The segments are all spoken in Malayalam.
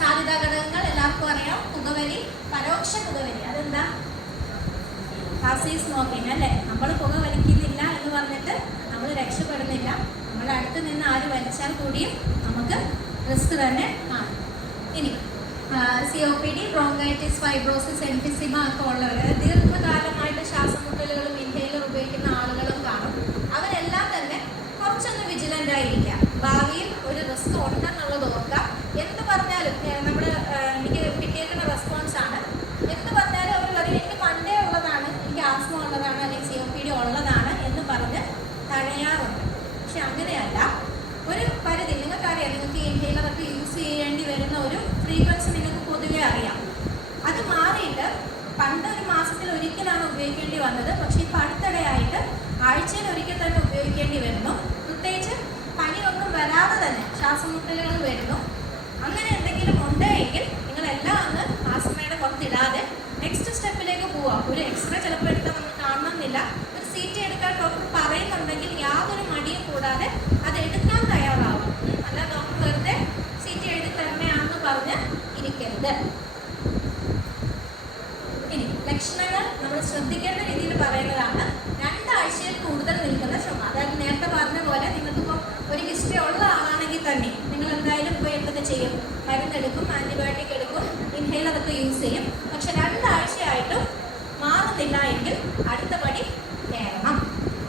സാധ്യതാ ഘടകങ്ങൾ എല്ലാവർക്കും അറിയാം. പുകവലി, പരോക്ഷ പുകവലി, അതെന്താ? പാസീവ് സ്മോക്കിംഗ് അല്ലേ. നമ്മൾ പുക വലിക്കുന്നില്ല എന്ന് പറഞ്ഞിട്ട് നമ്മൾ രക്ഷപ്പെടുന്നില്ല. നമ്മുടെ അടുത്ത് നിന്ന് ആര് വലിച്ചാൽ കൂടിയും നമുക്ക് റിസ്ക് തന്നെ ആണ്. ഇനി COPD, ബ്രോങ്കൈറ്റിസ്, ഫൈബ്രോസിസ്, എംഫിസിമ ഒക്കെ ഉള്ളവർ, ദീർഘകാലമായിട്ട് ശ്വാസമുട്ടലുകളും ഇൻഹേലർ ഉപയോഗിക്കുന്ന ആളുകളും കാണും. അവരെല്ലാം തന്നെ കുറച്ചൊന്ന് വിജിലൻ്റ് ആയിരിക്കുക. ഭാവിയിൽ ഒരു റിസ്ക് ഉണ്ടെന്നുള്ളത് ഓർക്കുക. എന്ത് പറഞ്ഞാലും എനിക്ക് കിട്ടിയേക്കുന്ന റെസ്പോൺസ് ആണ്. എന്ത് പറഞ്ഞാലും അവർ പറയും എനിക്ക് പണ്ടേ ഉള്ളതാണ്, എനിക്ക് ആസ്മ ഉള്ളതാണ്, അല്ലെങ്കിൽ COPD ഉള്ളതാണ് എന്ന് പറഞ്ഞ് തഴയാറുണ്ട്. പക്ഷെ അങ്ങനെയല്ല. ഒരു പരിധി നിങ്ങൾക്കറിയാം, നിങ്ങൾക്ക് ഇൻഹേലറൊക്കെ യൂസ് ചെയ്യേണ്ടി വരുന്ന ഒരു ഫ്രീക്വൻസി നിങ്ങൾക്ക് പൊതുവെ അറിയാം. അത് മാറിയിട്ട് പണ്ട് ഒരു മാസത്തിൽ ഒരിക്കലാണ് ഉപയോഗിക്കേണ്ടി വന്നത്. പക്ഷെ ഇപ്പം അടുത്തിടെയായിട്ട് ആഴ്ചയിൽ ഒരിക്കൽ തന്നെ ഉപയോഗിക്കേണ്ടി വരുന്നു. പ്രത്യേകിച്ച് പനിയൊന്നും വരാതെ തന്നെ ശ്വാസമുട്ടലുകൾ വരുന്നു. അങ്ങനെ എന്തെങ്കിലും ഉണ്ടെങ്കിൽ നിങ്ങളെല്ലാം അങ്ങ് ആസ്മയുടെ പുറത്തിടാതെ നെക്സ്റ്റ് സ്റ്റെപ്പിലേക്ക് പോവാം. ഒരു എക്സ്റേ ചിലപ്പോൾ എടുത്താൽ നമ്മൾ കാണണമെന്നില്ല. ഒരു CT എടുക്കാൻ ഡോക്ടർ പറയുന്നുണ്ടെങ്കിൽ യാതൊരു മടിയും കൂടാതെ അത് എടുക്കാൻ തയ്യാറാവും. അല്ല ഡോക്ടർ വെറുതെ CT എഴുതി തരണയാണെന്ന് പറഞ്ഞ് ഇരിക്കരുത്. ഇനി ലക്ഷണങ്ങൾ നമ്മൾ ശ്രദ്ധിക്കേണ്ട രീതിയിൽ പറയുന്നതാണ്. 2 ആഴ്ചയിൽ കൂടുതൽ നിൽക്കുന്ന ചുമ. അതായത് നേരത്തെ പറഞ്ഞ പോലെ നിങ്ങൾക്കിപ്പോൾ ഒരു ഹിസ്റ്ററി ഉള്ള ആളാണെങ്കിൽ തന്നെ നിങ്ങൾ എന്തായാലും പോയി എന്തൊക്കെ ചെയ്യും? മരുന്നെടുക്കും, ആൻറ്റിബയോട്ടിക് എടുക്കും, ഇൻഹേലറൊക്കെ യൂസ് ചെയ്യും. പക്ഷെ 2 ആഴ്ചയായിട്ടും മാറുന്നില്ല എങ്കിൽ അടുത്ത പടി കയറണം.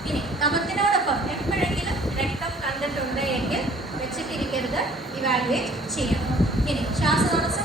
ഇനി കഫത്തിനോടൊപ്പം എപ്പോഴെങ്കിലും രക്തം കണ്ടിട്ടുണ്ട് എങ്കിൽ വെച്ചിട്ടിരിക്കരുത്, ഇവാലുവേറ്റ് ചെയ്യണം. ഇനി ശ്വാസതടസ്സം